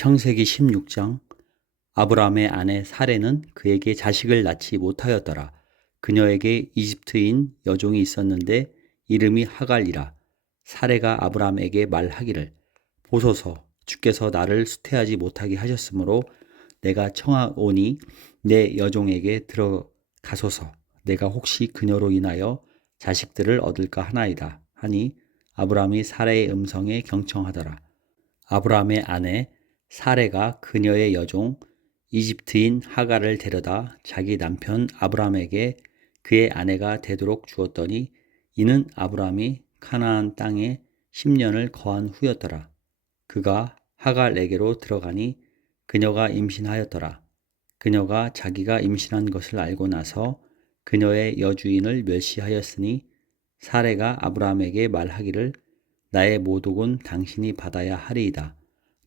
창세기 16장 아브라함의 아내 사레는 그에게 자식을 낳지 못하였더라. 그녀에게 이집트인 여종이 있었는데 이름이 하갈이라. 사레가 아브라함에게 말하기를 보소서 주께서 나를 수태하지 못하게 하셨으므로 내가 청하오니 내 여종에게 들어가소서 내가 혹시 그녀로 인하여 자식들을 얻을까 하나이다 하니 아브라함이 사레의 음성에 경청하더라. 아브라함의 아내 사레가 그녀의 여종 이집트인 하갈을 데려다 자기 남편 아브라함에게 그의 아내가 되도록 주었더니 이는 아브라함이 카나안 땅에 10년을 거한 후였더라. 그가 하갈에게로 들어가니 그녀가 임신하였더라. 그녀가 자기가 임신한 것을 알고 나서 그녀의 여주인을 멸시하였으니 사레가 아브라함에게 말하기를 나의 모독은 당신이 받아야 하리이다.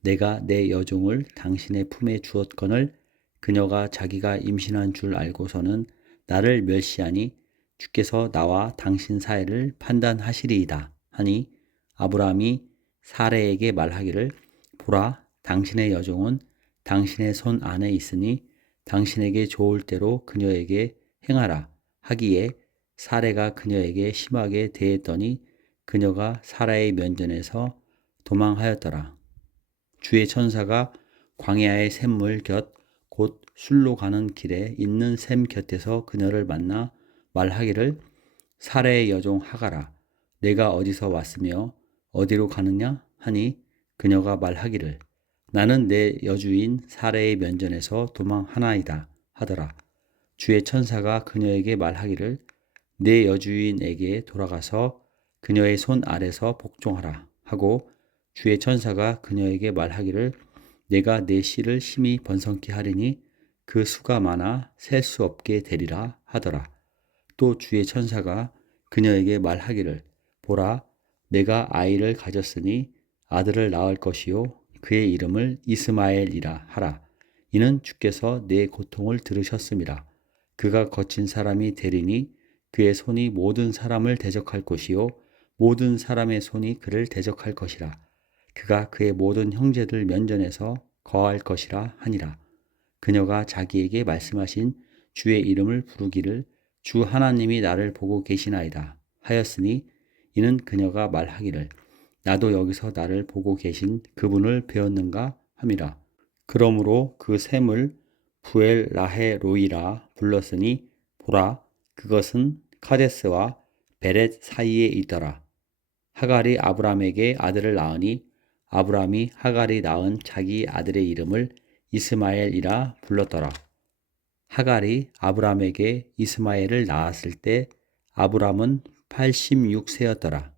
내가 내 여종을 당신의 품에 주었거늘 그녀가 자기가 임신한 줄 알고서는 나를 멸시하니 주께서 나와 당신 사이를 판단하시리이다 하니 아브라함이 사레에게 말하기를 보라 당신의 여종은 당신의 손 안에 있으니 당신에게 좋을 대로 그녀에게 행하라 하기에 사레가 그녀에게 심하게 대했더니 그녀가 사라의 면전에서 도망하였더라. 주의 천사가 광야의 샘물 곁 곧 술로 가는 길에 있는 샘 곁에서 그녀를 만나 말하기를 사레의 여종 하가라 내가 어디서 왔으며 어디로 가느냐 하니 그녀가 말하기를 나는 내 여주인 사레의 면전에서 도망하나이다 하더라. 주의 천사가 그녀에게 말하기를 내 여주인에게 돌아가서 그녀의 손 아래서 복종하라 하고 주의 천사가 그녀에게 말하기를 내가 내 씨를 심히 번성케 하리니 그 수가 많아 셀 수 없게 되리라 하더라. 또 주의 천사가 그녀에게 말하기를 보라 내가 아이를 가졌으니 아들을 낳을 것이요 그의 이름을 이스마엘이라 하라. 이는 주께서 내 고통을 들으셨음이라. 그가 거친 사람이 되리니 그의 손이 모든 사람을 대적할 것이요 모든 사람의 손이 그를 대적할 것이라. 그가 그의 모든 형제들 면전에서 거할 것이라 하니라. 그녀가 자기에게 말씀하신 주의 이름을 부르기를 주 하나님이 나를 보고 계시나이다 하였으니 이는 그녀가 말하기를 나도 여기서 나를 보고 계신 그분을 배웠는가 함이라. 그러므로 그 샘을 부엘 라헤 로이라 불렀으니 보라 그것은 카데스와 베렛 사이에 있더라. 하갈이 아브람에게 아들을 낳으니 아브람이 하갈이 낳은 자기 아들의 이름을 이스마엘이라 불렀더라. 하갈이 아브람에게 이스마엘을 낳았을 때 아브람은 86세였더라.